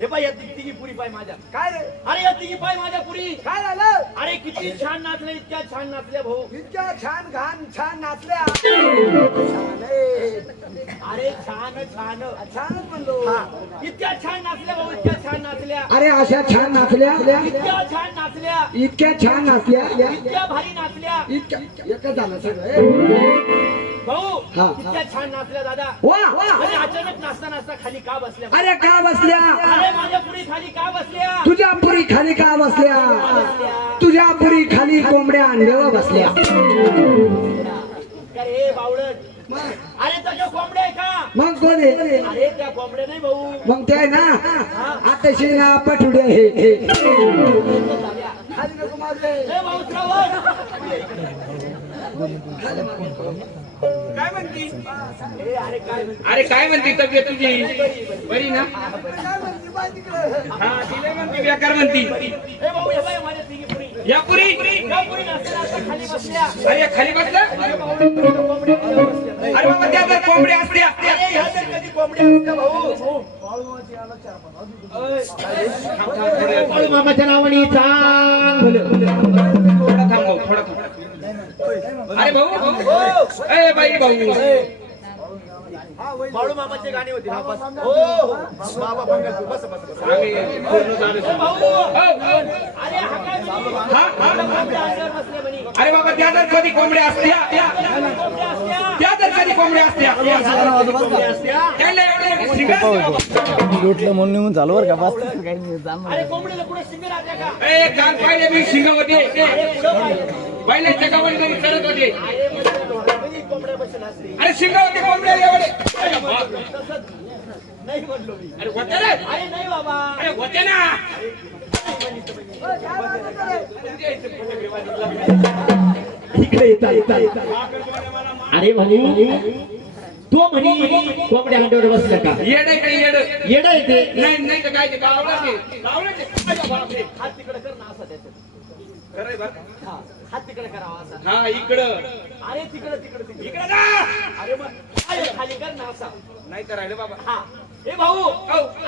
हे पाय या तिघी पुरी पाय माझ्या काय रे अरे या तिघी पाय माझ्या पुरी काय झालं अरे किती छान नाचले इतक्या छान नाचल्या भाऊ इतक्या छान घाण छान नाचल्या अरे छान छान छानच म्हणलो इतक्या छान नाचल्या भाऊ इतक्या छान नाचल्या अरे अशा छान नाचल्या इतक्या छान नाचल्या इतक्या छान नाचल्या इतक्या भारी नाचल्या इतक्या एकच झालं सगळं भाऊ इतक्या छान नाचल्या दादा आणि अचानक नाचता नाचता खाली का बसल्या अरे का बसल्या अरे माझ्या पुरी खाली का बसल्या तुझ्या पुरी खाली का बसल्या तुझ्या पुरी खाली कोंबड्या अंड्यावर बसल्या अरे बावळट अरे तुझ्या कोंबड्या आहे का मग कोण आहे अरे त्या कोंबड्या नाही भाऊ मग ते आहे ना आता ना पठुडे हे खाली नको मारले भाऊ श्रावण काय म्हणती अरे काय म्हणती तब्येत तुझी बरी ना हा तिला म्हणती बेकार म्हणती या पुरी खाली बसल्या अरे खाली बसल्या अरे बाबा त्या तर कोंबड्या असत्या कधी कोंबड्या असत्या भाऊ मामाच्या नावाने थोडा थांब थोडा अरे भाऊ ए बाई भाऊ बाळू मामाचे गाणे होते हो बाबा पंकज बस बस अरे बाबा त्या तर कधी कोंबड्या असत्या त्या तर कधी कोंबड्या असत्या लुटलं म्हणून झालं बरं का अरे कोंबडीला कुठे शिंग राहत्या का ए काल पाहिले मी शिंग होते पहिले जगामध्ये करत होते अरे शिंग होते कोंबड्या नाही म्हणलो मी अरे होते रे अरे नाही बाबा अरे होते ना इकडे येतात. अरे म्हणे तो म्हणे कोंबड्या अंड्यावर बसला का? येड आहे का येड? येड आहे ते. नाही तर काय ते गावला ते हात तिकडे कर ना असा त्याच्यात. खरंय बरं. हा, हात तिकडे करावा असा. हा इकडं अरे तिकडे इकडं ना. अरे मग पाय खाली कर ना असा. नाही तर राहिलं बाबा. हा ए भाऊ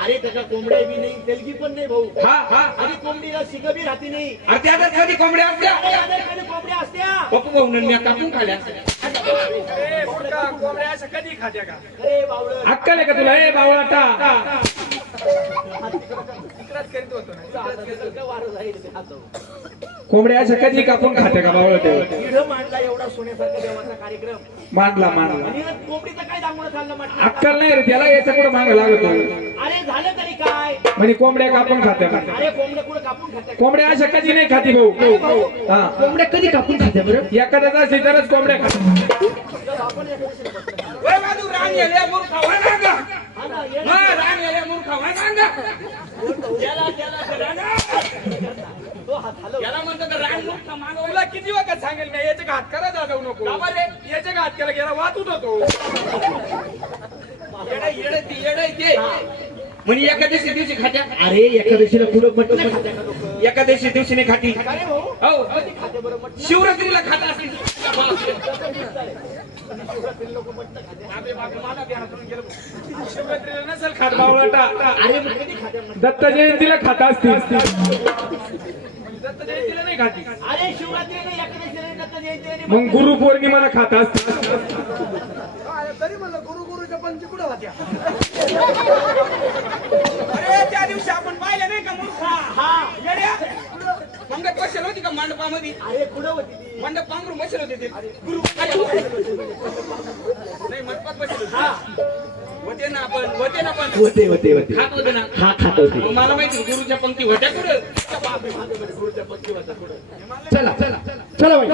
अरे त्याच्या कोंबड्या बी नाही तेलगी पण नाही भाऊ. हा आणि कोंबडीला शिग बी राहती नाही. अरे त्या आता कधी कोंबड्या असत्या अरे आदरखाली कोंबड्या असत्या. पप्पू भाऊ मी कापून खाल्या कोंबड्या अशा कधी खात्या का? अरे बावळट. अक्कल आहे का तुला? ए बावळाटा तिकडच करीत होतो ना. वारं जाईल ते हातावर. कोंबड्या अशा कधी कापून खात्या का बावळाटे? इडं मांडला एवढा सोन्यासारखा देवाचा कार्यक्रम. मांडला आणि कोंबडीचं काय दांगोळं चाललं म्हटलं. अक्कल नाही रे त्याला याचं कुठं मागं लागत अरे झालं तरी काय? म्हणजे कोंबड्या कापून खात्या का? अरे कोंबड्या कुठं कापून खात्या? कोंबड्या अशा कधी नाही खाती भाऊ. हा कोंबड्या कधी कापून खात्या बरं? एखाद्याचा असेल तरच कोंबड्या खात्या. आपण एका दिवशी बसतो. हा ना, ये ना. तो हात हलव. तुला किती वखत सांगेल मी याचे घात करा जाऊ नको याचे घात केला गेला वाचून होतो म्हणजे एकादशी दिवशी खात्या. अरे एकादशीला पुढं मटण खात्या का लोकं? एकादशी दिवशी नाही खाती. अरे भाऊ हो कधी खाते बरं म्हटलं. शिवरात्रीला खात असतील. शिवरात्री लोक म्हटलं खाते. शिवरात्रीला नसेल खात बावळाटा. अरे मग कधी खाते म्हटलं. दत्त जयंतीला खात असतील. दत्त जयंतीला नाही खाती. अरे शिवरात्री नाही एकादशी नाही दत्त जयंती नाही. मग गुरु पौर्णिमाला खात असतील. तरी म्हणलं गुरुच्या पंची कुठं होत्या? अरे त्या दिवशी आपण पाहिलं नाही का मूर्खा? हा येड्या मंडप बसेल होती का मंडपामध्ये? अरे कुठं होती ती? मंडप पांघरून बसेल होते ते गुरु नाही मंडपात बसेल होते. होते ना आपण होते खात होते ना. हा खात होते. मग मला माहिती गुरुच्या पंक्ती होत्या कुठं. गुरुच्या पंची होत्या कुठं? चला चला बाई.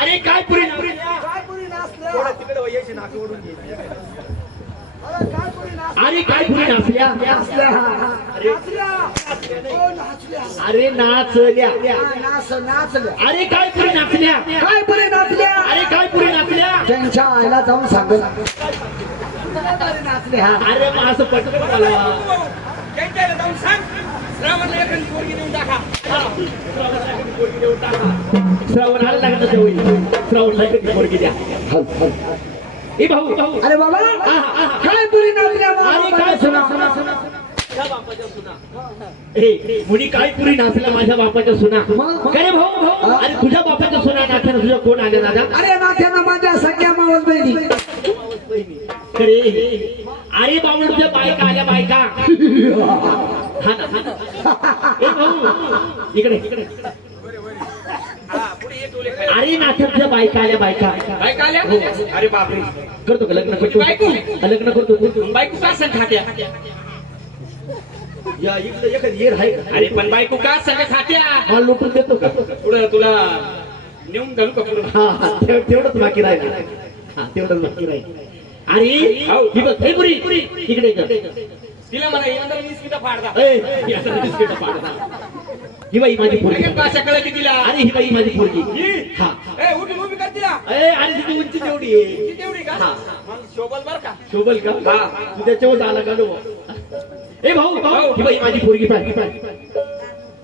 अरे काय पुरी तिकडे वयाची नाक ओढून गेली. अरे काय पुरी नाचल्या? अरे नाचल्या. अरे काय पुरी नाचल्या? काय पुरी नाचल्या? अरे काय पुरी नाचल्या? त्यांच्या आईला जाऊन सांग नाचल्या. अरे मग असं पटकन बोलवा. त्यांच्याला जाऊन सांग श्रावण एखादी पोरगी देऊन टाका. श्रावण आला लागत श्रावण लागत पोरगी द्या. ए भाऊ अरे बाबा काय पुरी नाचल्या? काय सुना त्या बापाच्या सुना. ए मुली काय पुरी नाचल्या माझ्या बापाच्या सुना? अरे भाऊ अरे तुझ्या बापाच्या सुना नाचल्या तुझ्या कोण आले दादा? अरे नाथ्यांना माझ्या सगळ्या मावस बहिणी. अरे बाबा तुझ्या बायका आल्या बायका. हा ना ए भाऊ इकडे अरे नाथ्या तुझ्या बायका आल्या बायका. बायका आल्या? अरे बापरे. करतो का लग्न करतो? लग्न करतो. बायको का संग खात्या? या इकडे एखादी येर आहे का? अरे पण बायको का संग खात्या? मला लुटून देतो का? पुढं तुला नेऊन घालू का पुढं? हा तेवढंच बाकी राहील. हा तेवढंच बाकी राहील. अरे ही बघ हे पुरी इकडे तिला म्हणा यंदा बिस्किट फाडता. ही बाई माझी पोरगी. भाषा कळली तिला. अरे ही बाई माझी पोरगी. हा ए उभी उभी कर तिला. अरे तिची उंची तेवढी आहे. ती तेवढी का? हा. मग शोभल बर का? शोभल का? हा. तू त्याच्यावर आला का नो? ए भाऊ ही बाई माझी पोरगी पाय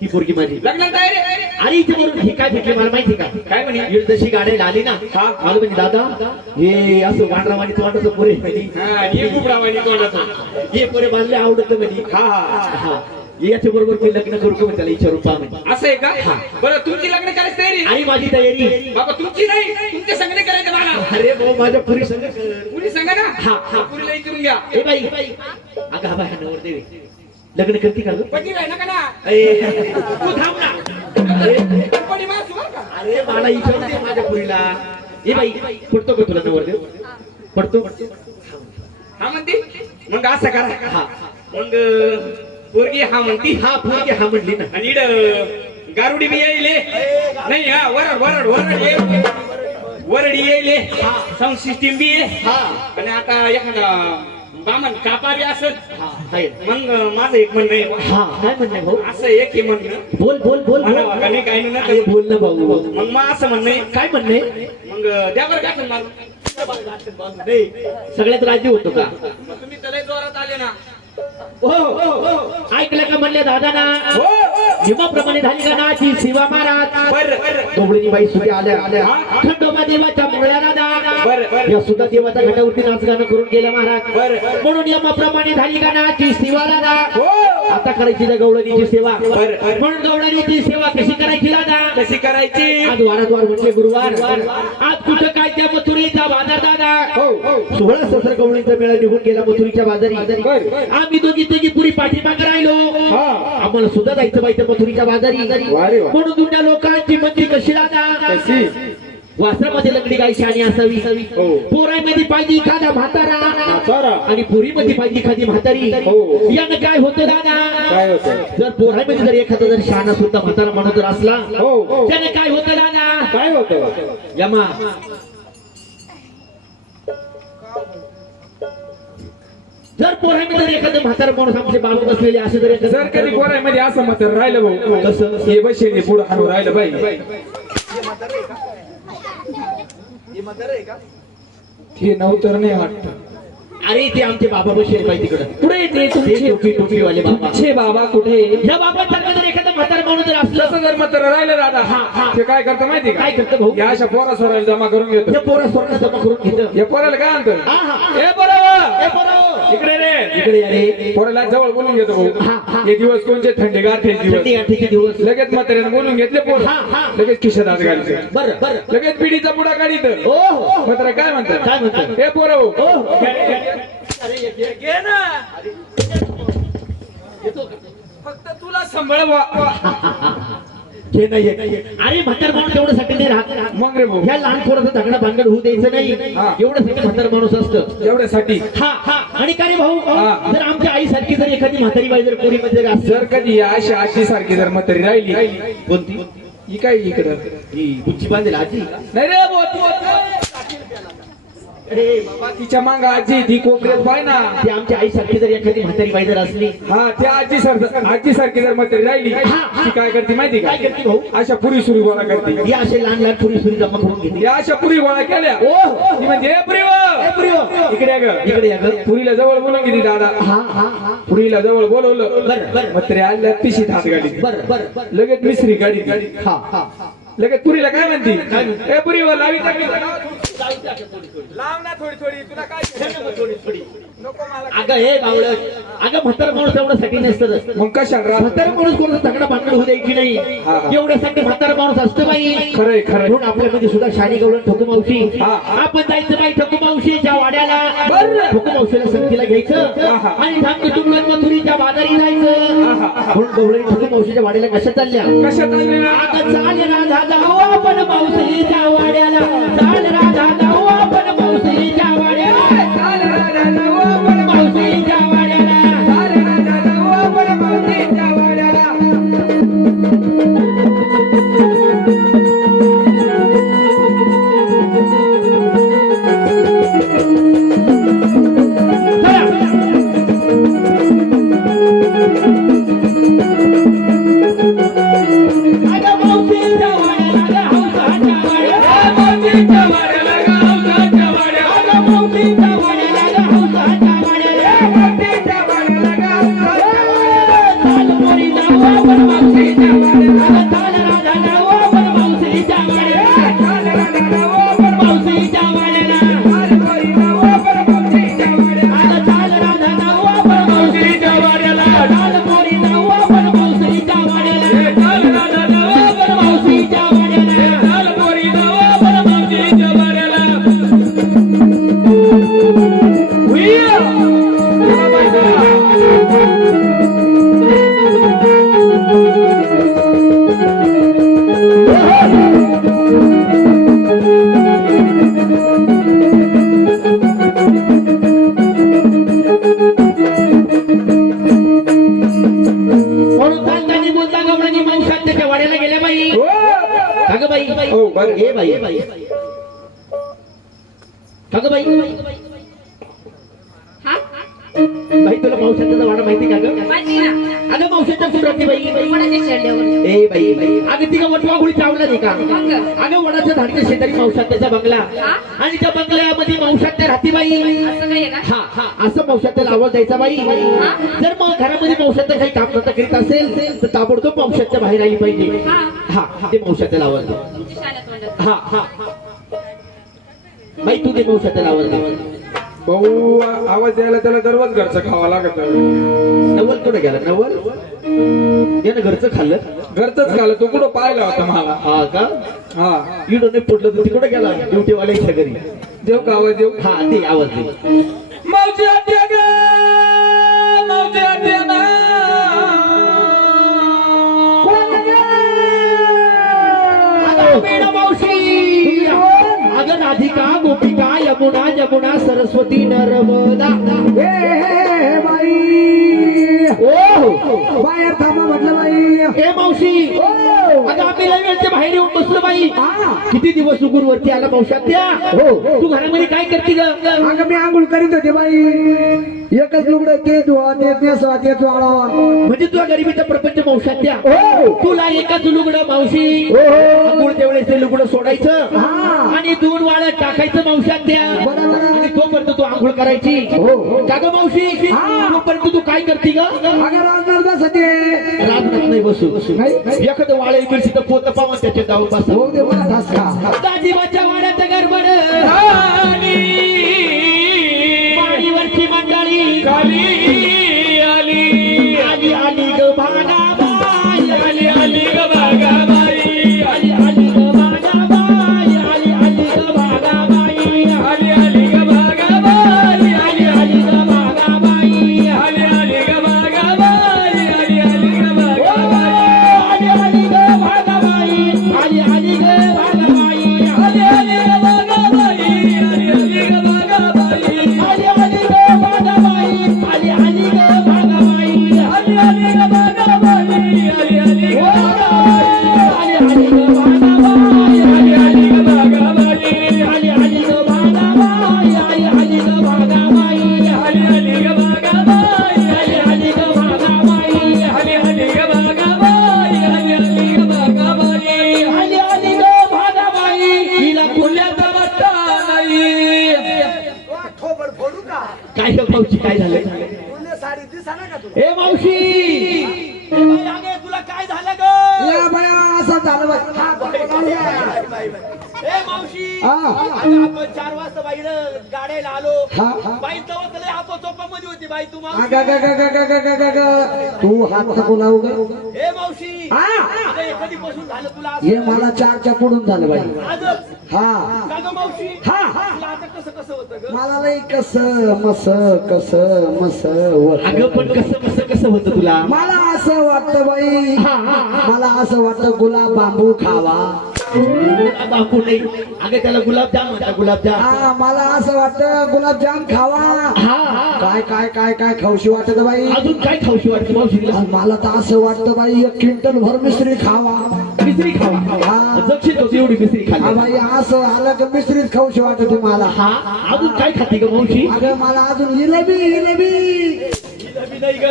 ही पोरगी माझी. लग्नात आहे रे. अरे इथे बरोबर हे काय भेटले मला माहिती का? काय म्हणे? इकडे जशी गाड्या आली ना हा. मला म्हणजे दादा हे असं वांडरावानी तोंडाचं पोरे हा ये खूप रावानी तोंडाचं. हे पोरे बांधले आवडत म्हणजे हा हा हा याच्या बरोबर मी लग्न करू का त्याला विचारून पहा म्हणजे. असं आहे का? बरं तुमची लग्न करायची तयारी? आणि माझी तयारी बाबा तुमची नाही, तुमच्या संगणे करायचं मला. अरे भाऊ माझ्या पुरी संग कर. पुरी सांगा ना. हा, हा. पुरीला विचारून घ्या. ए बाई अगं हा बाई नवरदेवी लग्न करते का गं? पती राही नका ना. ए, तू थांब ना. पती माणूस बरं का? अरे मला विचारते माझ्या पुरीला. ए बाई पडतो का तुला नवरदेव? पडतो. हा म्हणती. मग असं करा. हा मग पोरगी हा म्हणती. हा पोरगी हा म्हणली ना. आणि इकडं गारुडी बी येईले. नाही हा वरड वरड वरड येईल. वरडी येईले. साऊंड सिस्टीम बी आहे. हा आणि आता एखादा बामण कापा बी असत. हा आहे. मग माझं एक म्हणणं आहे. हा काय म्हणणे भाऊ? असं एक हे म्हणणं. बोल बोल बोल मला वागा नाही काही अरे नाही. बोल ना भाऊ. मग मग असं म्हणणं आहे. काय म्हणणे? मग द्यावर का मला सगळ्यात राज्य होतो का? मग तुम्ही त्याला जोरात आले ना. हो ऐकलं का म्हणले दादा ना नियमाप्रमाणे झाली का नाची शिवा महाराज बरं डोबळीनी बाई सुद्धा आल्या खंडोबा देवाच्या मुळ्या दादा बरं या सुद्धा देवाच्या घटावरती नाच गाणं करून गेल्या महाराज बरं म्हणून नियमाप्रमाणे झाली का नाची शिवा दादा हो आता करायची त्या गवळणीची सेवा बरं. म्हणून गवळणीची सेवा कशी करायची दादा? कशी करायची? आज वारद्वार म्हटले गुरुवार आज कुठं काय त्या मथुरीचा बाजार दादा 16 गवळींचा मेळा निघून गेला मथुरीच्या बाजारी आम्ही दोघी तिघी पुरी पाठीमागे राहिलो आम्हाला सुद्धा जायचं बाई त्या मथुरीच्या बाजारी म्हणून दुसऱ्या लोकांची मंदी कशी दादा? वासरामध्ये लंगडी गाय शाणी असावी पोरामध्ये पाहिजे एखादा म्हातारा आणि पुरीमध्ये पाहिजे एखादी म्हातारी यानं काय होतं दादा? जर पोरामध्ये जर एखादा जर शहाणा सुद्धा म्हातारा म्हणत जर असला त्यानं काय होतं दादा? काय होतं? यमा जर पोरामध्ये जर एखादं म्हातारा माणूस आमचे बाबा बसलेले असे जर जर कधी पोरामध्ये असं मत राहिलं भाऊ कसं? हे बसेने पुढे हाणून राहिलं बाई हे नवतर नाही वाटत. अरे ते आमचे बाबा बसले पाहिजे तिकडं पुढे ते तुमचे टोपी टोपीवाले बाबा तुमचे बाबा कुठे? या बाबांसारखं जर एखादं म्हातारा माणूस जर असलं तसं जर मत राहिलं दादा ते काय करतं माहिती का? काय करतं भाऊ? या अशा पोरा सोराला जमा करून घेतो. हे पोरं सोडणं जमा करून घेतं या पोराला काय आणतं? हा हा ए पोरावा ए पोरं, इकडे रे इकडे या रे पोराला जवळ बोलून घेतो हा, भाऊ. हा. हे दिवस कोणते थंडीगार ते थंडी दिवस गाठीचे दिवस लगेच म्हाताऱ्याने बोलून घेतले पोर हा, हा. लगेच खिशात हात घालते बरं बरं लगेच पिढीचा पुढा काढीत ओ हो म्हातारा काय म्हणतात? काय म्हणतात? हे पोरा ओ हो. घे ना. फक्त तुला सांभाळ हे नाही हे नाही. अरे म्हातार माणूस एवढ्यासाठी नाही राहत मग रे भाऊ ह्या लहान पोराचं धगडा भांगड होऊ द्यायचं नाही हा. एवढ्यासाठी म्हातार माणूस असतं एवढ्यासाठी हा हा आणि काय रे भाऊ हा. जर आमच्या आईसारखी जर एखादी म्हातारी बाई जर पोरीमध्ये जर असेल जर कधी अशी आजी सारखी जर म्हातारी राहिली कोणती ही काय इकडं ही बुच्ची बांधेल आजी नाही रे भाऊ, अरे तिच्या मांग आजी ती कोपऱ्यात पाय ना ती आमच्या आईसारखी जर एखादी म्हातारी बाई जर असली हा त्या आजी सारखी जर म्हातारी राहिली ती काय करते माहिती का? काय करते भाऊ? अशा पुरी सुरी गोळा करते. ही असे लहान लहान पुरी सुरी जमा करून घेते या अशा पुरी गोळा केल्या ओ ती म्हणजे "ए पुरी ए पुरी हो. इकडे या ग इकडे या ग. पुरीला जवळ बोलून गेली दादा हा हा हा पुरीला जवळ बोलवलं बरं बरं म्हातारी आल्या पिशीत हात गाडी बरं बरं लगेच मिसरी गाडी हा हा लगेच पुरीला काय म्हणती? ए पुरी लावी लाव ना थोडी थोडी. तुला काय नको मला. अगं हे बावळट अगं म्हातार माणूस एवढ्यासाठी नसतं मग कशाला राहत? म्हातार माणूस कोणाचा तगडा भांगड होऊ द्यायची नाही हा. एवढ्यासाठी म्हातार माणूस असतं बाई खरंय खरंय म्हणून आपल्यामध्ये सुद्धा शाणी गवळण ठोकू मावशी हा. आपण जायचं बाई ठोकू मावशीच्या वाड्याला बरं. ठोकू मावशीला संगतीला घ्यायचं हा. आणि धाम कुटुंबात मथुरीच्या बाजारी जायचं म्हणून गवळणी ठोकू मावशीच्या वाड्याला कशा चालल्या कशात आणली ना? आता चाल राधा जाऊ आपण मावशीच्या वाड्याला चाल राधा जाऊ आपण मावशीच्या वाड्याला चाल राजा जाऊ आपण मावशीच्या वाड्याला चाल राजा जाऊ आपण मावशीच्या वाड्याला. अगं मावशीच्या वाड्याला हौसाच्या वाड्याला बाई का ग बाई हा बाई तुला मावशाचा वाडा माहिती का ग माहिती ना अगं मावशाच्या सुराती बाई कोणाच्या शेंड्यावर ए बाई अगं तिला वटवा गोळी चावला नाही का मग अगं वडाच्या झाडाच्या शेजारी मावशात्याचा बंगला हा? आणि त्या बंगल्यामध्ये मावशात्या राहती बाई असं काही आहे का हा हा असं मावशात्याला आवाज द्यायचा बाई हा? जर मग घरामध्ये मावशात्या काही काम करता करीत असेल तर ताबडतोब मावशात्या बाहेर आली पाहिजे हा हा ते मावशात्याला आवाज दे तुमच्या शाळेत तोंडात हा हा बाई तू ते मावशात्याला आवाज दे भाऊ आवाज द्यायला त्याला दररोज घरचं खावं लागत नवल कुठे गेला नवल यानं घरचं खाल्लं घरचंच खाल्लं तू कुठं पाहिला होता मला हा का हा इडून नाही पडलं तर तिकडे गेला ड्युटीवाल्याच्या घरी देव का आवाज देऊ हा ते आवाज दे मावशी आत्या ग मावशी आत्या ना वीणा मावशी अगं राधिका गोपिका यमुना जमुना सरस्वती नर्मदा ओ बाहेर थांबा म्हटलं बाई ए मावशी अगं आम्ही लय वेळचे बाहेर येऊन बसलो बाई किती दिवस उगून वरती आला मावशात्या हो तू घरामध्ये काय करते ग अगं मी आंघोळ करीत होते बाई एकच लुगडं ते धुवा ते नेसवा ते चोळा म्हणजे तुझ्या गरिबीचा प्रपंच मावशात्या हो तुला एकाच लुगडं मावशी हो आंघोळ तेवढेच ते लुगडं सोडायचं हा. आणि दूध वाळत टाकायचं मावशात्या बरोबर. आणि तोपर्यंत तू आंघोळ करायची हो. का ग मावशी हा. तोपर्यंत तू काय करते ग अगं राजनाथ बस होते राजनाथ नाही बसू नाही. एखादं वाळे मिरची तर पोत पावा त्याच्या जाऊन बसा हो दे मला ठसका दाजीबाच्या वाड्यात गडबड वाडीवरची मंडळी आली आली आली आली ग भागाबाई आली आली ग बागाबाई आली आली ग भागाबाई आली आली ग भागाबाई आली आली ग बागाबाई आली आली ग भागाबाई आली आली ग बागाबाई आली आली ग बागाबाई आली आली ग भागाबाई आली आली ग भागाबाई आली आली ग बागाबाई आली आली ग बागाबाई आली आली ग भागाबाई आली आली ग भागाबाई आली आली ग बागाबाई आली आली ग आली आली ग भागाबाई आली आली ग बागाबाई आली आली ग भागाबाई आली आली ग भागाबाई आली आली ग बागाबाई आली आली ग भागाबाई आली आली ग बागाबाई आली आली ग बागाबाई आली आली ग भागाबाई हिला खुल्याचा बट्टा नाही थोबड फोडू का काय ग मावशी काय झालं तुला साडी दिसाना का तुला ए मावशी ए बाई, अगे तुला काय झालं ग या बाया असं झालं बाई. बाई, बाई, बाई. ए मावशी हा. अगं, आपण 4 वाजता बाईनं गाड्याला आलो हा, हा. बाई तेव्हा तरी आपण चोपामध्ये होती बाई तू मावशी अगं, अगं, अगं, अगं, अगं, अगं, अगं. तू हात नको लावू ग ए मावशी हा. अगं, हे कधीपासून झालं तुला असं? हे मला 4च्या पुढून झालं बाई आजच हा का ग मावशी हा. तुला आता कसं होतं ग मला लई कस मस वर अगं पण कसं होतं तुला मला असं वाटतं बाई मला असं वाटतं गुलाब बांबू खावा बापू नाही अगं त्याला गुलाबजाम म्हणता गुलाबजाम हा मला असं वाटतं गुलाबजाम खावा हा काय काय काय काय खाऊशी वाटत बाई अजून काय खाऊशी वाटते मावशीला आणि मला तर असं वाटतं बाई 1 क्विंटल भर मिश्री खावा मिसरी खावा जक्षित होती एवढी मिसरी हा खाली बाई असं आलं का मिश्रीच खाऊशी वाटत मला हा अजून काय खाते ग मावशी अगं मला अजून जिलेबी जिलेबी नाही ग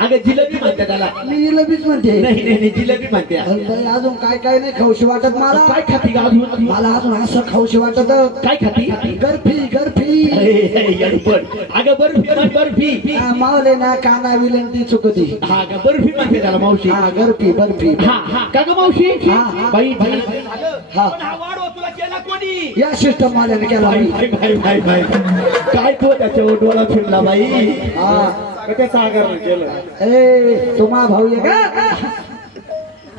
अगं जिलेबी म्हणते त्याला मी जिलेबीच म्हणते नाही जिलेबी म्हणते अरे बाई, अजून काय काय नाही खाऊशी वाटत मला काय खाती ग अजून मला अजून असं खाऊशी वाटत काय खाती गरफी अगं बर्फी मावले ना काना विलंती चुकती हा ग बर्फी म्हणते त्याला मावशी हा बर्फी हा का ग मावशी हा. बाई झालं हा. पण हा वाढवा तुला केला कोणी या सिस्टम वाल्याने केला बाई. बाई काय तो त्याच्यावर डोळा फिरला बाई हा कधी सागर केलं ए तुम्हा भाऊ आहे का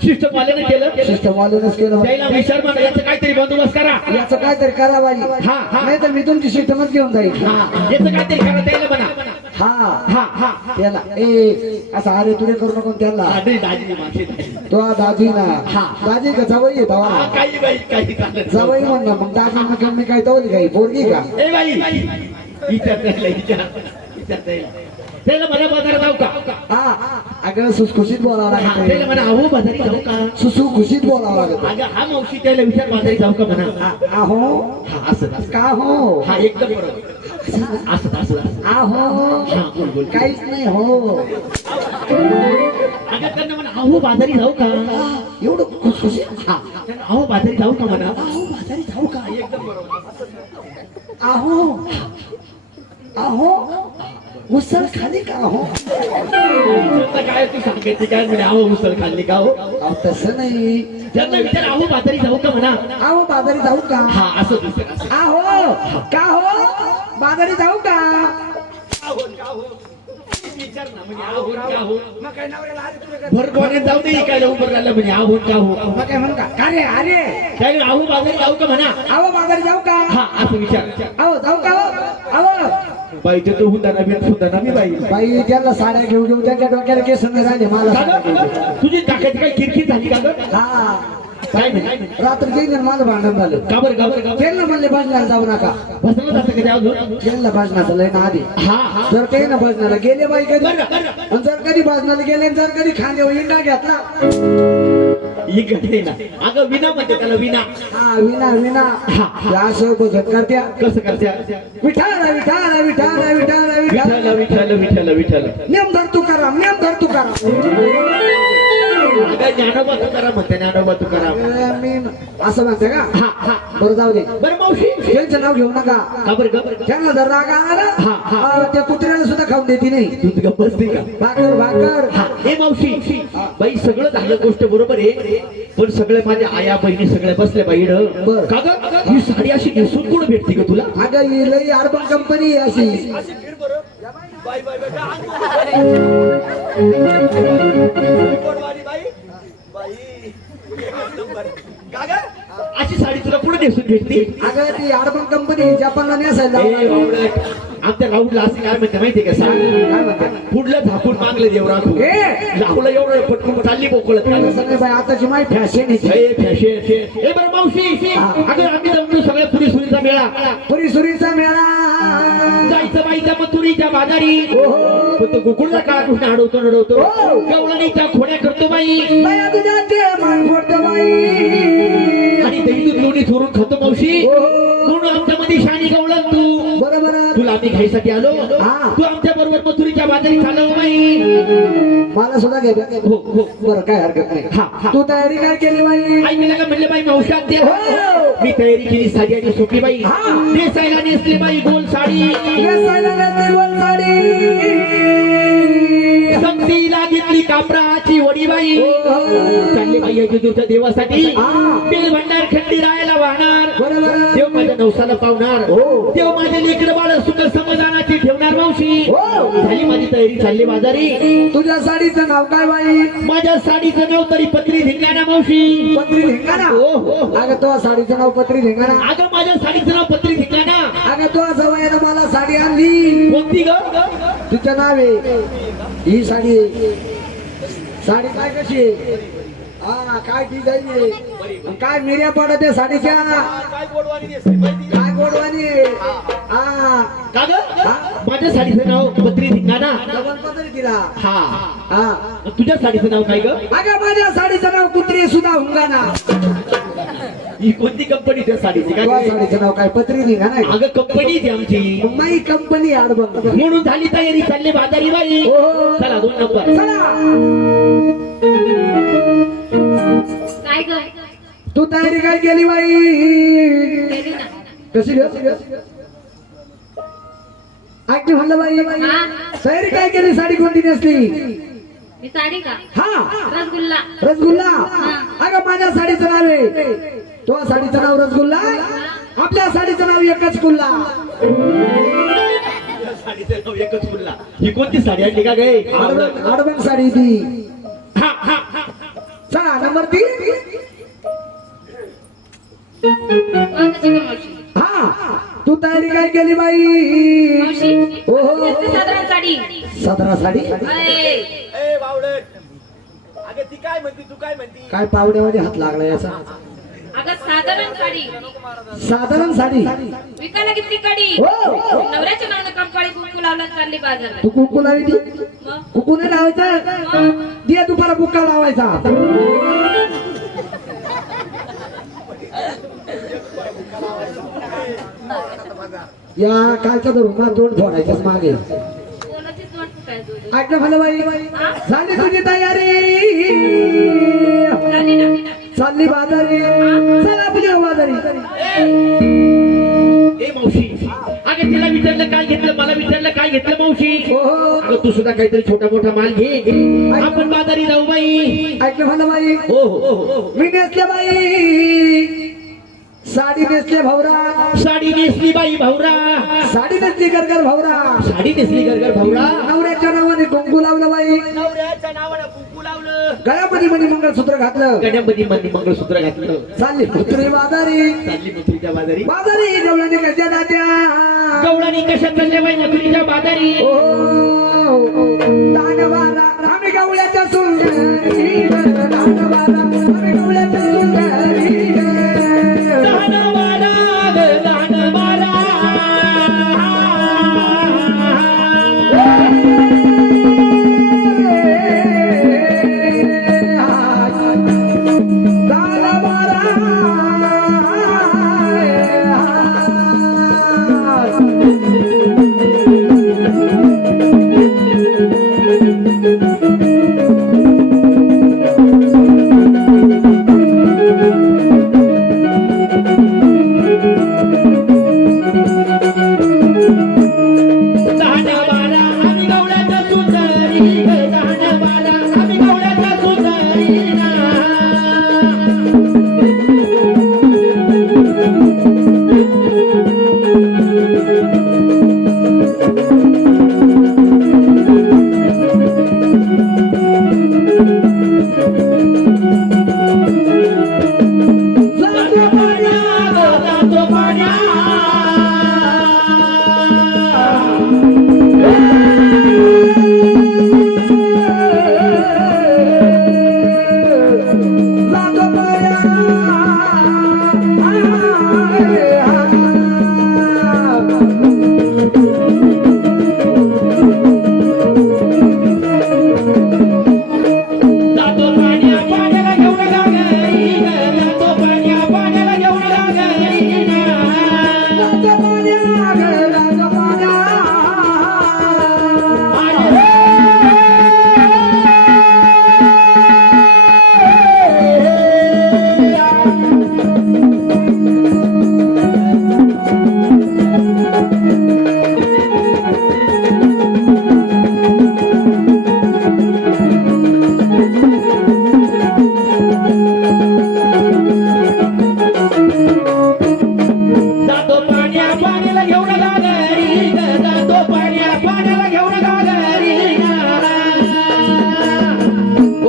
सिस्टम वाल्याने केलं सिस्टम वाल्यानेच केलं बाई. त्याला विचार म्हणा याचं काहीतरी बंदोबस्त करा याचं काहीतरी करा बाई हा. नाही तर मी तुमची सिस्टमच घेऊन जाईल हा याचं काहीतरी करा त्याला म्हणा हा हा त्याला ए असं अरे तुरे करू नको त्याला दादी माझी दादी तो दाजी ना हा. दाजी का जावई आहे हा, तवा काही बाई काही चालत जावई म्हण ना मग दाजी मग मी काय तवली काही पोरगी का ए बाई विचारता येईल त्याला मला बाजारात जाऊ का हा अगं सुसखुशीत बोलावं हा, त्याला लागत म्हणा अहो बाजारी जाऊ का सुसुखुशीत बोलावं लागत अगं हा मावशी त्याला विचार बाजारी जाऊ का म्हणा आहो हा असं असं. का हो हा एकदम बरोबर असं असं आहो हा बोल बोल काहीच नाही हो अगं त्यांना म्हणा अहो बाजारी जाऊ का एवढं खुसखुशीत हा त्यांना अहो बाजारी जाऊ का म्हणा आहो बाजारी जाऊ का एकदम बरोबर आहो आहो उसळ खाली का हो त्यांना काय तू सांगायची काय म्हणे अहो मुसल खाल्ली का हो अहो, तसं नाही त्यांना विचार अहो बाजारी जाऊ का म्हणा आहो बाजारी जाऊ का हा असं दुसरं असं. आहो का हो बाजारी जाऊ का विचार ना म्हणजे अहो का हो मग काय नवऱ्याला आधी तुझ्या घरी- भर कोण्यात जाऊ दे काय उभं राहिलं म्हणजे अहो का हो मग काय म्हणू का अरे अरे काय अहो बाजारी जाऊ का म्हणा आहो बाजारी जाऊ का हा असं विचार आहो जाऊ का हो आहो बाईचे तो हुंदाना बी सुंदर बी बाई बाई त्यांना साड्या घेऊन घेऊन त्यांच्या डोक्याला केस नाही राहिले मला साड्या घेऊन घेऊन. तुझी टाकायची काय किरकिर झाली का गं हा काय नाही रात्री गेली माझं भांडण झालं काबर काबर काबर त्यांना म्हणले भजनाला जाऊ नका बसलं जातं कधी अजून त्यांना भजनाचं लय ना आधी हा हा जर काही ना भजनाला गेले बाई कधी बरं बरं पण जर कधी भजनाला गेले जर कधी खांद्यावर इंडा घेतला ही घडे ना अगं विना म्हणते त्याला विना हा विना विना त्या असं भजन करत्या कसं करत्या विठाला विठाला विठाला विठाला विठाला विठ्ठल विठ्ठल विठ्ठल विठ्ठल नेम धर तुकाराम नेम धर तुकाराम अगं ज्ञानोबा तुकाराम म्हणते ज्ञानोबा तुकाराम मी असं म्हणते का हा हा बरं जाऊ दे बरं मावशी त्यांचं नाव घेऊ नका काबर काबर त्यांना जर राग आला हा, हा. ना त्या कुत्र्याला सुद्धा खाऊन देते नाही तू गप्प बसते का भाकर भाकर हा हे मावशी बाई सगळं झालं गोष्ट बरोबर आहे पण सगळे माझ्या आया बहिणी सगळे बसले बाई बरं. का ग ही साडी अशी नेसून कोण भेटते का तुला अगं ही लई अर्बन कंपनी आहे अशी अशी फिर बरं बाई बाई बाई कोणवाली बाई बाई एक नंबर का ग अशी साडी तुला कोण नेसून भेटते अगं ती अर्बन कंपनी जपानला नेसायला ए, लावणार. बावळट. आमच्या राऊंडला असं काय म्हणते माहितीये का सांग काय म्हणते पुढलं झाकून मागलं देव राखू ए! राहुला एवढं पटकून चालली बोकळत काय असं नाही बाई आताची माय फॅशन आहे ए, फॅशन. ए, बरं मावशी अगं आम्ही जमलो सगळ्या पुरी सुरीचा मेळा पुरी सुरीचा मेळा जायचं बाईच्या मथुरीच्या बाजारी ओहो. पण तो गोकुळला काळ कुठे अडवतो हो. गवळणीच्या खोड्या करतो बाई बाया तुझ्या ते मान फोडतो बाई आणि दही दूध लोणी चोरून खातो मावशी ओहो. म्हणून आमच्या मध्ये शाणी गवळण तू बरोबर तुला आम्ही घ्यायसाठी आलो हा. तू आमच्या बरोबर मथुरीच्या बाजारी चालव बाई मला सुद्धा घे हो हो बरं काय हरकत नाही हा हा तू तयारी काय केली बाई आई मी का म्हणले बाई मावशात दे हो. मी तयारी केली साडी आणि सोपली बाई हा. नेसायला नेसली बाई गोल साडी नेसायला नेसली गोल साडी संगतीला घेतली कापराची वडी बाई हो. चालली बाई या जिजूच्या देवासाठी हा. बेल भंडार खंडी राहायला वाहणार बरोबर देव माझ्या नवसाला पावणार हो. देव माझ्या लेकर बाळ सुख समाधानाची ठेवणार मावशी हो. झाली माझी तयारी चालली बाजारी तुझ्या साडीचं नाव काय बाई माझ्या साडीचं नाव तरी पत्री धिंगाणा मावशी पत्री धिंगाणा हो हो अगं तो साडीचं नाव पत्री धिंगाणा अगं माझ्या साडीचं नाव पत्री धिंगाणा अगं तो सवयनं मला साडी आणली कोणती ग तुझं नाव आहे ही साडी आहे. साडी काय कशी आहे हा काय डिझाईन आहे आणि काय मिऱ्या पडत आहे साडीच्या काय गोडवाणी दिसते बाई ती? काय गोडवानी आहे? हा का ग माझ्या साडीचं नाव पत्री धिंगाणा डबल पदरी तिला हा हा तुझ्या साडीचं नाव काय ग अगं माझ्या साडीचं नाव कुत्री सुद्धा हुंगाना ही कोणती कंपनी त्या साडीची तुझ्या काय साडीचं नाव काय पत्री धिंगाणा आहे? अगं कंपनी ती आमची माई कंपनी आडबंग म्हणून झाली तयारी चालली बाजारी बाई हो. चला 2 नंबर चला काय ग तू तयारी काय केली बाई केली ना कशी घे ऐकली म्हणलं बाई हा तयारी काय केली साडी कोणती नेसली ही साडी का हा रसगुल्ला रसगुल्ला अगं माझ्या साडीचं नाव आहे तो साडीचं नाव रसगुल्ला आपल्या साडीचं नाव एकच गुल्ला साडीचं नाव एकच बोलला ही कोणती साडी आणली का गे आडबंग साडी ती चला नंबर 3 कोणती का मावशी हा तू तयारी काय केली बाई मावशी ओहो. नेसली साधारण साडी सदरा साडी अय, ए बावळट अगं ती काय म्हणती तू काय म्हणती काय पावड्यामध्ये हात लागला याचा अगं साधारण साडी साधारण साडी विकायला किती कडी हो. नवऱ्याच्या नावानं कंकाळी कुंकू लावला चालली बाजारला. तू कुंकू लावी ती मग कुंकू नाही लावायचं दिया दुपारा बुक्का लावायचा या कालच्या धरून मला तोंड फोडायचंच मागे कोणाचीच वाटत काय तुझं? ऐकलं भलं बाई झाली तुझी तयारी झाली ना. चालली बाजारी चला तुझ्या बाजारी ए मावशी अगं तिला विचारलं काय घेतलं मला विचारलं काय घेतलं मावशी हो अगं तू सुद्धा काहीतरी छोटा मोठा माल घे आपण बाजारी जाऊ बाई ऐकलं भलं बाई हो हो हो मी नेसले बाई साडी नेसले भावरा साडी नेसली बाई भाऊरा साडी नेसली गरगर भावरा साडी नेसली गरगर भाऊरा नवऱ्याच्या नावाने कुंकू लावलं बाई नवऱ्याच्या नावानं कुंकू लावलं. गळ्यामध्ये मणी मंगळसूत्र घातलं गड्यामध्ये मंदी मंगळसूत्र घातलं चालली पुत्री बाजारी चालली मथुरीच्या बाजारी बाजारी जवळने कशा नात्या गवळणी कशात चालल्या बाई मथुरीच्या बाजारी ओ दानवारा आम्ही गवळ्याच्या सुंदरी दानवारा आम्ही गवळ्याच्या सुंदरी दानवारा ग दानवारा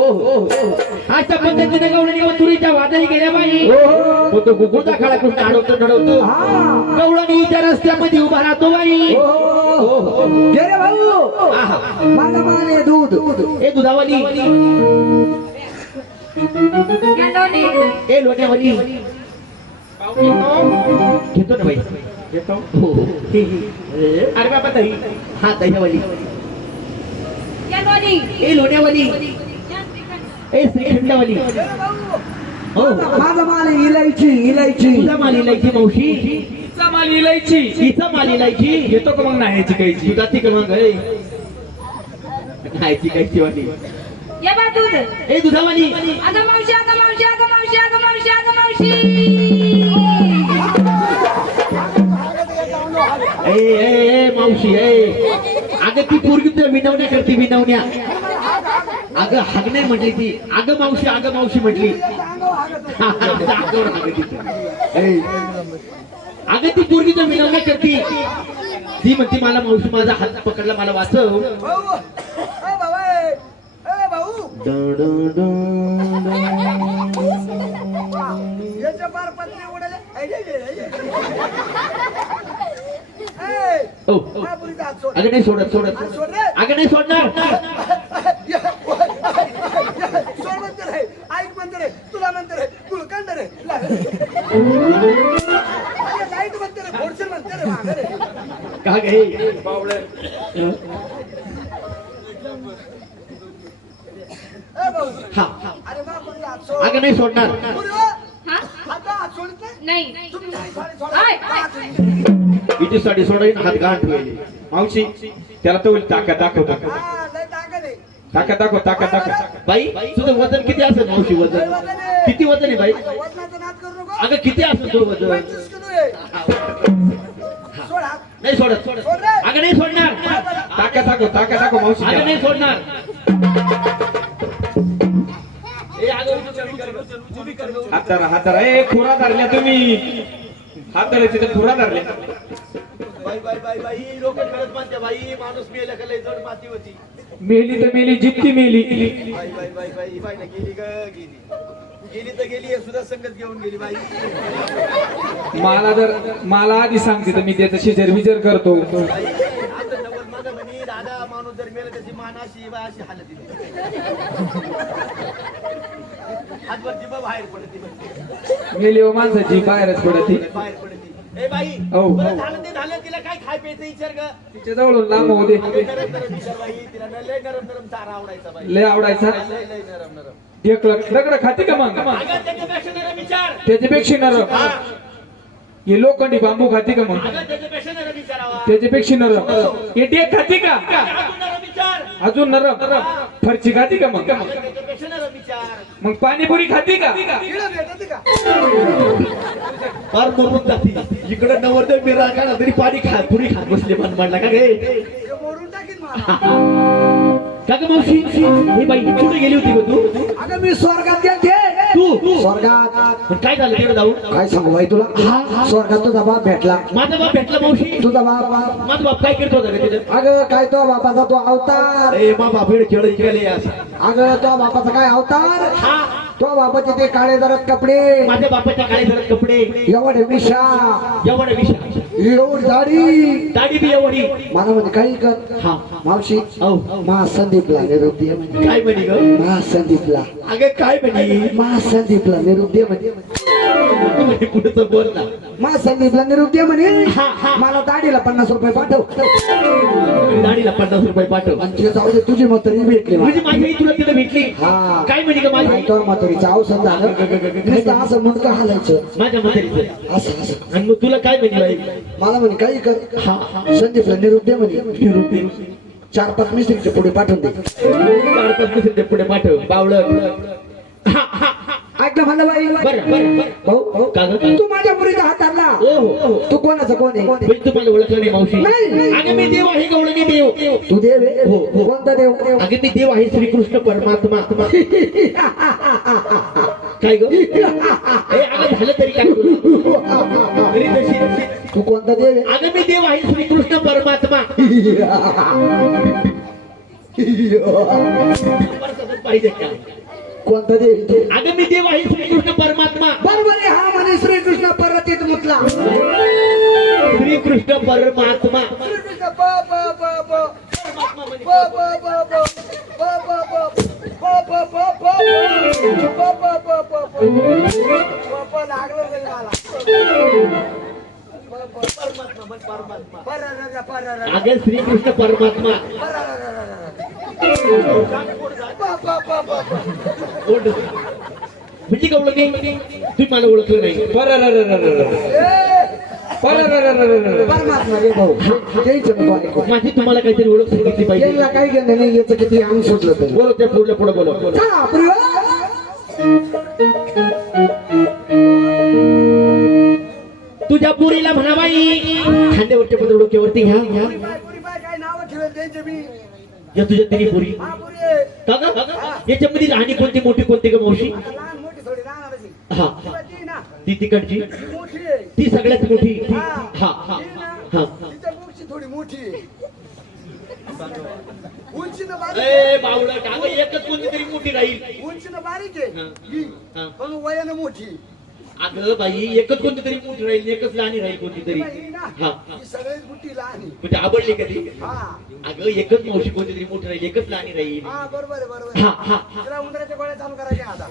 अशा पद्धतीने गवळणी मथुरीच्या बाजारी गेल्या बाई तो गुगुळचा खाडा करून अडवतो घडवतो गवळणी त्या रस्त्यामध्ये उभा राहतो बाई गे रे भाऊ माझा माने दूध ए दुधावाली गंडवणी. ए लोण्यावाली घेतो ना बाई घेतो हो अरे बाबा दही हा दह्यावाली गंडवणी. ए लोण्यावाली ए श्रीखंडवाली हो माझा माल इलायची इलायची तुझा माल इलायची मावशी हिचा माल इलायची हिचा माल इलायची घेतो का मग नाही काहीची दुधाची क्रमांक आहे नाहीची कायची वाली ये बा दूध. ए दुधावाली अगं मावशी अगं मावशी अगं मावशी अगं मावशी अगं मावशी. ए ए ए मावशी ए अगं ती पोरगी तुला विनवण्या करते विनवण्या अगं हाग नाही म्हटली ती अगं मावशी म्हटली अंगावर हागत ती. ए, अगं ती पोरगी तुला विनवण्या करते ती म्हणते मला मावशी माझा हात पकडला मला वाचव भाऊ ए भाऊ ए भाऊ याच्या पार पत्नी उडाले ओ, ओ. अगं नाही सोडत सोडत अगं नाही सोडणार सोड मंदिर आहे ऐक मंदिर आहे तुला मंदिर आहे तुला कंडर आहे लाईट मंदिर आहे फोडशील मंदिर का गे हा अगं नाही सोडणार हा? नाही आय, आय. इथे साठी सोडायला हात गाठ ठेवले मावशी त्याला तो ताकद दाखव ताकद दाखव ताकद दाखव बाई तुझं वजन किती असेल मावशी वजन किती वजन आहे बाई अगं किती असेल तुझं वजन नाही सोडत अगं नाही सोडणार ताकद दाखव मावशी अगं नाही सोडणार ए अगं हात धरा ए खुरा धरल्या तुम्ही हात धरायचे तर खुरा धरल्या बाई बाई बाई बाई लोक खरंच म्हणते बाई माणूस मेला का लय जड माती होती मेली तर मेली जितकी मेली बाई बाई बाई बाई बाई ना गेली ग गेली तर गेली हे सुद्धा संगत घेऊन गेली बाई मला आधी सांगते तर मी त्याचं शिजर विजर करतो बाई, आता नवल माझं म्हणे दादा माणूस जर मेला त्याची मान अशी बाई अशी हालत हातवर जिभा बाहेर पडते बाई. मेली व माणसाची बाहेरच पडती बाहेर पडते ए बाई हो. बरं झालं ते झालं तिला काय खाय प्यायचं विचार ग तिच्या जवळून लांब होऊ दे अगं नरम नरम विचार बाई तिला लय नरम नरम चारा आवडायचा बाई लय आवडायचा लय लय नरम नरम एक दगड खाते का मग अगं त्याच्यापेक्षा नरम विचार त्याच्यापेक्षा नरम हे लोखंडी बांबू खाते का मग अगं त्याच्यापेक्षा नरम विचारावा त्याच्यापेक्षा नरम हे टेक खाते का अजून नरम विचार अजून नरम फरची खाते का मग अगं त्याच्यापेक्षा नरम विचार मग पाणीपुरी खाते का फार मरून जाती इकडं नवरदेव मिरा का तरी पाणी खा पुरी खात बसले मन म्हणला का गे का ग मावशी हे बाई कुठे गेली होती ग तू अगं मी स्वर्गात गेलते तू स्वर्गात पण काय झालं तिकडे जाऊन काय सांगू बाई तुला स्वर्गात तुझा बाप भेटला माझा बाप भेटला मावशी तुझा बाप माझा बाप काय करतो होता का तिथं अगं काय तो बापाचा तो अवतार अरे मा बाप खेळ गेले असं अगं तो बापाचा काय अवतार हा तो बापाचे ते काळे जरात कपडे माझ्या बापाच्या काळे धरत कपडे एवढे मिशा एवढा विषय एवढी दाढी दाढी बी एवढी मला म्हणजे काही कर हा मावशी औ महासंदीपला निरोप दे म्हणजे काय म्हणे ग महासंदीपला अगं काय म्हणे महासंदीपला निरोप दे म्हणजे पुढचं बोल ना महासंदीपला निरोप दे म्हणे हा, हा. मला दाढीला 50 रुपये पाठव दाढीला 50 रुपये पाठव आणि ते जाऊ दे तुझी म्हातारी भेटली मला. म्हणजे माझी आई तुला तिथं भेटली हा. काय म्हणे ग माझी आई? काय तर म्हातारीचं औषध झालं नुसतं असं मुंडकं हालायचं माझ्या म्हातारीचं असं असं आणि मग तुला काय म्हणे बाई मला म्हणे काही कर हा संदीपला निरोप दे म्हणे 4-5 मिस्त्रीचे पुढे पाठवून दे 4-5 मिनिटं पुढे पाठव बावळट ऐकलं म्हणलं बाई बरं बरं भाऊ का ग? तू माझ्या मुलीचा हात धरला ओ हो तू कोणाचा कोण आहे म्हणजे तुम्हाला ओळखलं नाही मावशी नाही. अगं मी देव आहे गवळणी देव तू देव आहे? हो, हो. कोणता देव अगं मी देव आहे श्रीकृष्ण परमात्मा काय ग ए अगं झालं तरी काय तुला? तरी तशी तू कोणता देव आहे अगं मी देव आहे श्रीकृष्ण परमात्मा पाहिजे का कोणता देव आहे तू? अगं मी देव आहे श्रीकृष्ण परमात्मा बरोबर आहे हा म्हणे श्रीकृष्ण परतीत मुतला श्रीकृष्ण परमात्मा श्रीकृष्ण प प प प प प प प अगं श्रीकृष्ण परमात्मा म्हणजे का ओळख नाही तुम्ही मला ओळखलं नाही परमात्मा रे भाऊ द्यायचं नको ऐकू माझी तुम्हाला काहीतरी ओळख सांगितली पाहिजे याला काही घेणं नाही याचं किती अंग सुटलं तरी बोलो त्या पुढल्या पुढे बोलो चला प्रिय तुझ्या पुरीला म्हणा बाई खांद्यावरच्या पत्र डोक्यावरती घ्या घ्या काय नाव ठेवेल त्यांचे मी या तुझ्या तिन्ही पुरी हा पुरी आहे. का ग याच्यामध्ये लहानी कोणती मोठी कोणती का मावशी लहान मोठी थोडी लहान आणायची. हा ती ना ती तिकडची ती मोठी आहे ती सगळ्यात मोठी हा. हा हा ती ना, हा तिच्या बुकची थोडी मोठी आहे उंचीनं बारीक ए बावळा का एकच कोणती तरी मोठी राहील उंचीनं बारीक आहे हा. ही. हा. पण वयानं मोठी अगं बाई एकच कोणती तरी मोठी राहील एकच लहानी राहील कोणती तरी ही ना, हा ही सगळ्यात मोठी लहान आहे. म्हणजे आवडली कधी हा अगं एकच मावशी कोणती तरी मोठी राहील एकच लहानी राहील हा बरोबर आहे बरोबर हा आहे. हा हा तिला उंदराच्या गोळ्या चालू करायच्या आता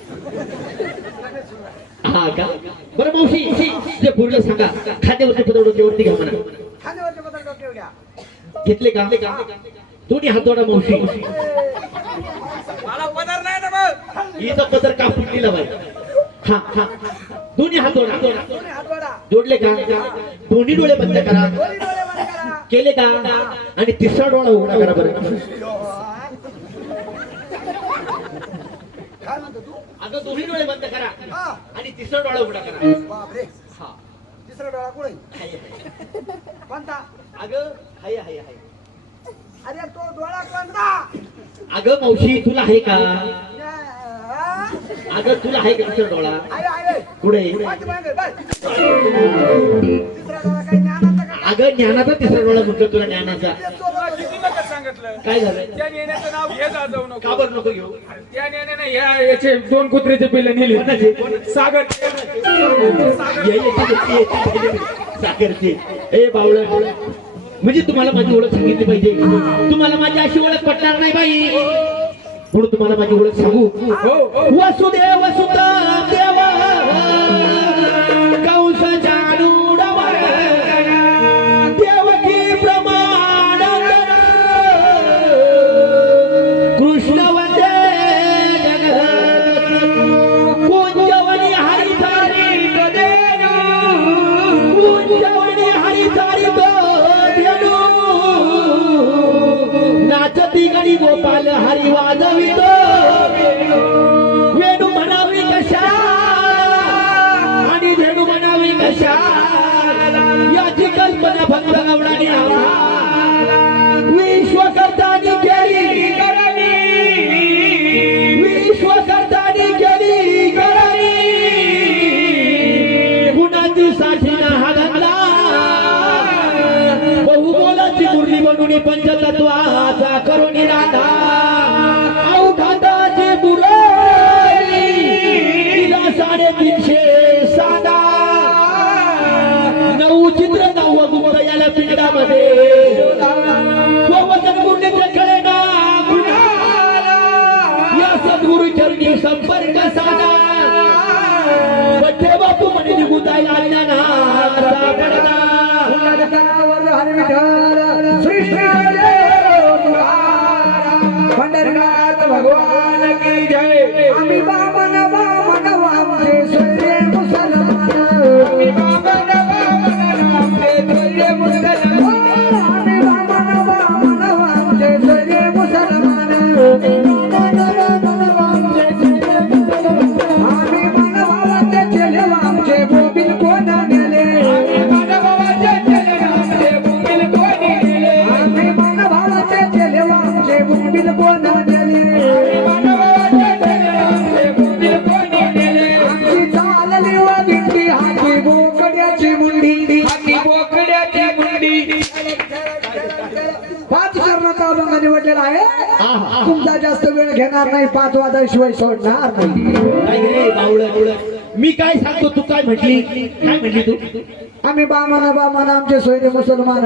लगेच सुरू आहे. हा का बरं मावशी जे पुढलं सांगा खाद्यावरती पदर डोक्यावरती घ्या म्हणा खांद्यावरचे पदर डोक्यावर घ्या. घेतले का दोन्ही हात जोडा मावशी मला पदर नाही ना मग हिचा पदर का फुटलेला बाई हा हा दोन्ही हात जोडा दोन्ही हात जोडा. जोडले का दोन्ही डोळे बंद करा दोन्ही डोळे बंद करा. केले का आणि तिसरा डोळा उघडा करा बरं काय म्हणतो तू? अगं दोन्ही डोळे बंद करा हा. आणि तिसरा डोळा उघडा करा बापरे. हा तिसरा डोळा कुठे? कोणता? अगं हाय हाय हाय अरे तो डोळा कोणता? अगं मावशी तुला आहे का हा? अगं तुला आहे का तिसरा डोळा आहे, आहे. पुढे पाठीमागे, बस. तिसरा डोळा काही ज्ञानाचा का? अगं ज्ञानाचा तिसरा डोळा म्हणतो तुला ज्ञानाचा ते चोरलं. किती लोक सांगितलं काय झालं त्या नेण्याचं नाव घे जाऊ नको का बरं नको घेऊ त्या नेण्याने याचे 2 कुत्र्याचे पिल्ले नेले सागर साखरचे ए बावळ म्हणजे तुम्हाला माझी ओळख सांगितली पाहिजे तुम्हाला माझी अशी ओळख पटणार नाही बाई म्हणून तुम्हाला माझी ओळख सांगू वसुदेव सुतम देव कंस जानुडव देवकी प्रमाण कृष्ण वंदे जगत कुंजवनी हरिचारी कुंजवनी हरिचारी नाचती गणी गोपाल हरी वाजवितो वेणू म्हणावी कशा आणि धेणू म्हणावी कशा याची कल्पना फक्त गवळाने विश्वकर्तानी केली विश्वकर्तानी केली कुणाची साठी ना हा घातला बहुमोलाची मुरली बनून पंचतत्वाचा करून राधा अवघाताची मुरली तिला 350 साधा 9 चित्र 9 गुप्त याला पिंडामध्ये गोवर्धन गुरुचे कळे ना या सद्गुरु चरणी संपर्क साधा बड्डे बापू म्हणे निघून जायला ज्ञानाचा पडदा हरी विठ्ठल श्री देव पंढरनाथ भगवान की जय. आम्ही बामन आमचे सोयरे मुसलमान. आम्ही बामन आमचे सोयरे मुसलमान. आम्ही बामन आमचे सोयरे मुसलमान. आम्ही मानवाचे चेले आमचे बोबील कोण नेले. आम्ही मानवाचे चेले आमचे बोबील कोण नेले. आम्ही मानवाचे चेले आमचे बोबील कोण नेले. आम्ही मानवाचे चेले आमचे बोबील कोण नेले. आमची चालली व दिंडी हाती बोकड्याची मुंडी. हाती बोकड्याची मुंडी. 5 चरणाचा अभंग निवडलेला आहे. तुमचा जास्त वेळ घेणार नाही. 5 वाजाशिवाय सोडणार नाही. काय रे बावळट मी काय सांगतो तू काय म्हटली तू आम्ही बामन आमचे सोयरे मुसलमान.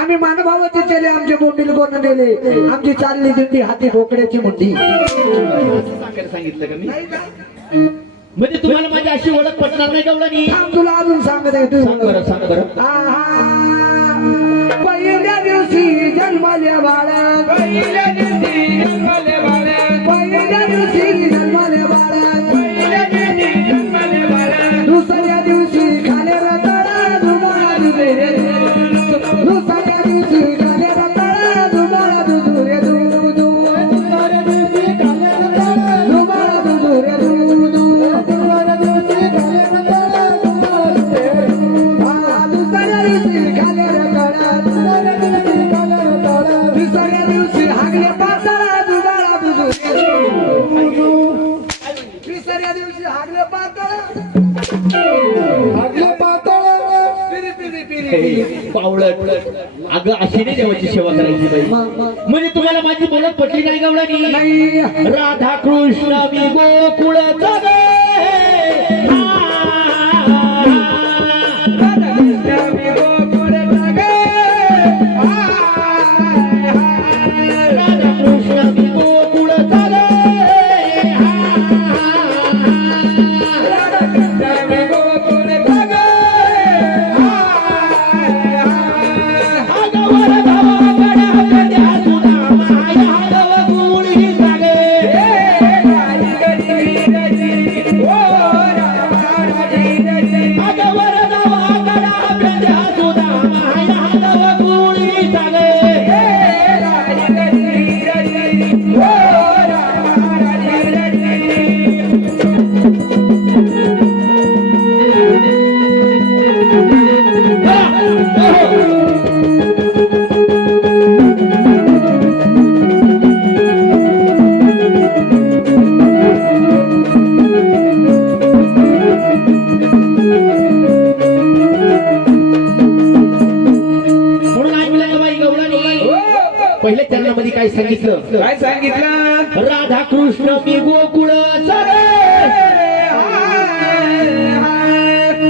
आम्ही मानभावाचे चेले आमचे बोंबील कोण नेले. आमची चालली दिंडी हाती बोकड्याची मुंडी. साखर सांगितलं का मी म्हणजे तुम्हाला माझी अशी ओळख पटणार नाही गवळणी थांब, तुला अजून सांगत आहे तू. सांग बरं पहिल्या दिवशी जन्मले बाळ. पहिल्या दिवशी जन्मले बाळ. पहिल्या दिवशी जन्मले बाळ. पहिल्या दिवशी जन्मले बाळ. दुसऱ्या दिवशी खाले रताळा दुबाळा दुधे रे. दुसऱ्या दिवशी खाले रताळा दुबाळा दुधू रे दूधू. दुसऱ्या दिवशी खाले रताळा दुबाळा दुधू रे दूधू. दुसऱ्या दिवशी खाले रताळा दुबाळा दुधे रे. दुसऱ्या दिवशी खाले रताळा. दुसऱ्या दिवशी खाले रताळा. दुसऱ्या दिवशी हागले पातळा दुबाळा दुधू रे. तिसऱ्या दिवशी हागले पातळ. हागले पातळ. पिरी पिरी पिरी. पावळट अगं अशी नाही देवाची सेवा करायची बाई म्हणजे तुम्हाला माझी ओळख पटली नाही गवळणी नाही. राधा कृष्ण मी गोकुळ पहिल्या चरणामध्ये काय सांगितलं? काय सांगितलं? राधा कृष्ण मी गोकुळ चरे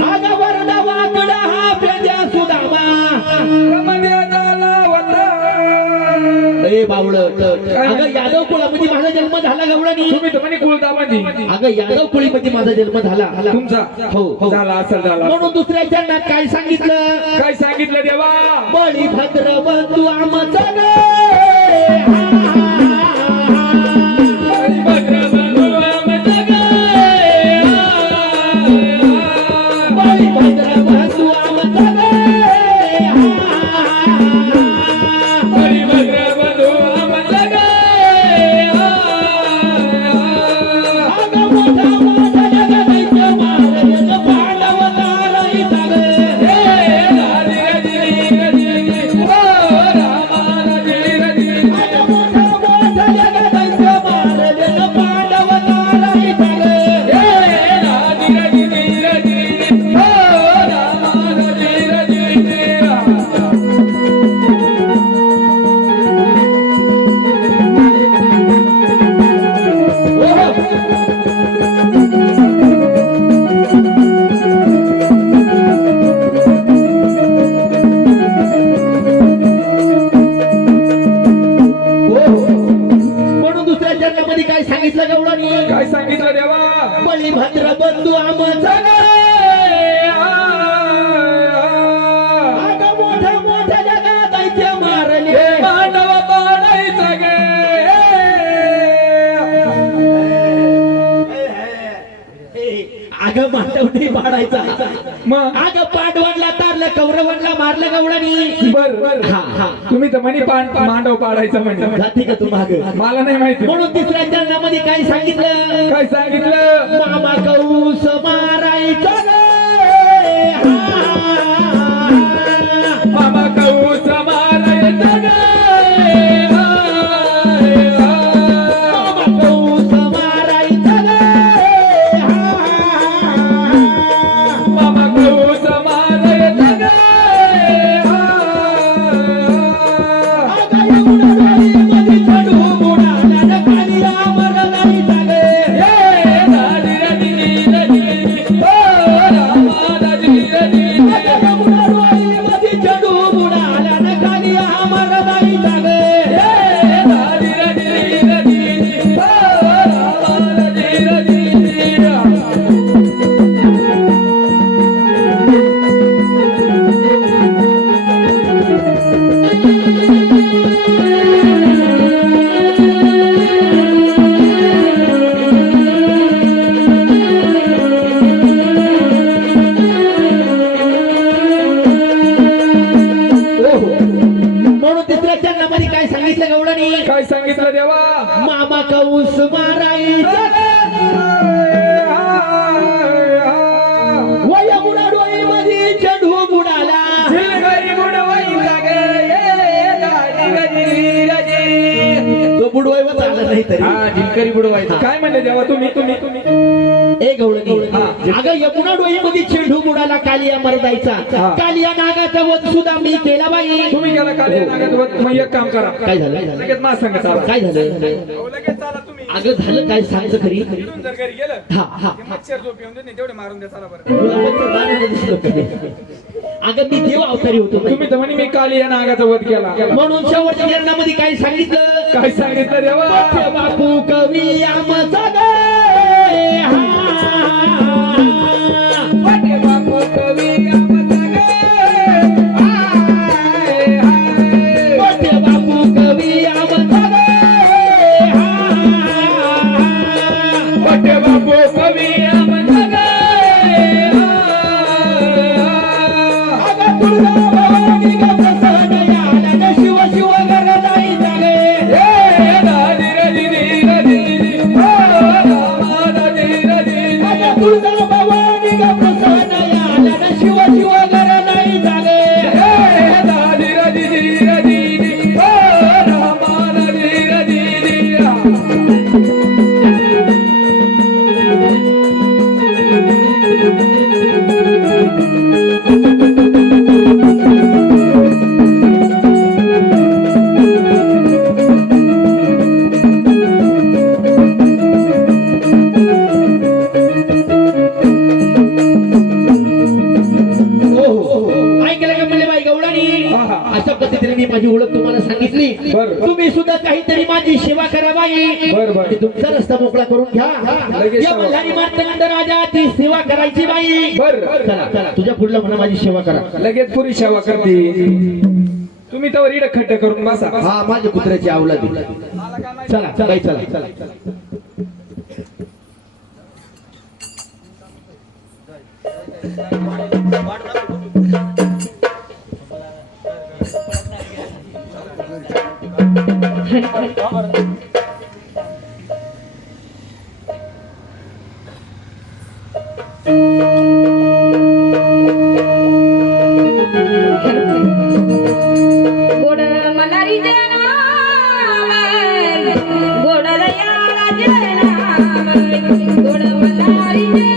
आगा वरदा वाकडा हा प्रजा सुदामा ए बावळट अगं यादव कुळामध्ये माझा जन्म झाला गवळणी. तुम्ही तर म्हणे कुलदामाजी. अगं यादव कुळीमध्ये माझा जन्म झाला. तुमचा हो झाला असेल झाला. म्हणून दुसऱ्या चरणात काय सांगितलं? काय सांगितलं देवा? बळीभद्र बंधू आमचा गे बळीभद्र बंधू आमचा गे. बळीभद्र बंधू आमचा गे बळीभद्र बंधू आमचा गे. अगं मोठा मोठा जगदैत्य महाराज पांडव ताराईचा गे. अगं मोठा मोठा जगदैत्य महाराज पांडव ताराईचा गे. म्हणून दुसऱ्या चरणामध्ये काय सांगितलं गवळणी? काय सांगितलं देवा? बळीभद्र बंधू आमचा गे. अगं मोठा मोठा जगदैत्य मारले मांडव पाडायचं गे. अगं मांडव नाही पाडायचा. मग अगं पांडवांना तारलं कौरवांना मारलं गवळणी. बर बर. हा हा तुम्ही तर म्हणे मांडव पाडायचं म्हणजे. जाती का तू माग? मला नाही माहिती. म्हणून तिसऱ्या चरणामध्ये काय सांगितलं? काय सांगितलं? मामा कौस मारायचा गे. मामा कौस मारायचं गे. मामा कौस मारायचा गे. मामा कौस मारायचं गे. अगं एवढं डोळीमध्ये चढू बुडाला न खाली रामर जायचा गे. म्हणून तिसऱ्या चरणामध्ये काय सांगितलं गवळणी? काय सांगितलं देवा? मामा कौस मारायचा वय बुडा डोळीमध्ये चढू बुडाला. तो बुडवायवर चालत नाही तरी. हा जिंकरी बुडवायचं. काय म्हणले देवा तुम्ही? ए गवळणी अगं यमुना डोईमध्ये चेंडू बुडाला कालिया मरदायचा. कालिया नागाचा वध सुद्धा मी केला बाई. तुम्ही गेला काल मग एक काम करा. काय झालं? लगेच मला सांगा चाला. काय झालं? लगेच चाला तुम्ही. अगं झालं काय सांगतं खरी? इथून जर घरी गेलं हा हा मच्छर झोप येऊन देत तेवढे मारून द्या चला बरं. तुला पण बाळाला दिसलं का? अगं मी देव अवतारी होतो बाई. तुम्ही तर म्हणे मी काल या नागाचा वध केला. म्हणून शेवटच्या चरणामध्ये काय सांगितलं? काय सांगितलं देवा? मोठे बापू कवी आमचा गे. मोठे बापू कवी आमचा गे. मोठे बापू कवी आमचा गे. मोठे बापू कवी आमचा गे. अगं तुळजाभवानी ग प्रसन्न याला ग शिव शिव गरजाईचा गे. अगं तुळजाभवानी ग प्रसन्न याला ग शिव शिव गरजाईचा गे. आहा. अशा पद्धतीने मी माझी ओळख तुम्हाला सांगितली. बरं. तुम्ही सुद्धा काहीतरी माझी सेवा करा बाई. बरं, बरं. आणि तुमचा रस्ता मोकळा करून घ्या. लगेच या सेवा. मल्हारी मार्तंड राजाची सेवा करायची बाई. बरं. चला चला तुझ्या पुढला म्हणा माझी सेवा करा. लगेच पुरी सेवा करते तुम्ही तर इड खड्ड करून बसा हा माझ्या कुत्र्याची अवलादी. चला चला चला चला गोड मल्हारी जय नाम गोड दयाला जय नाम गोड मल्हारी जय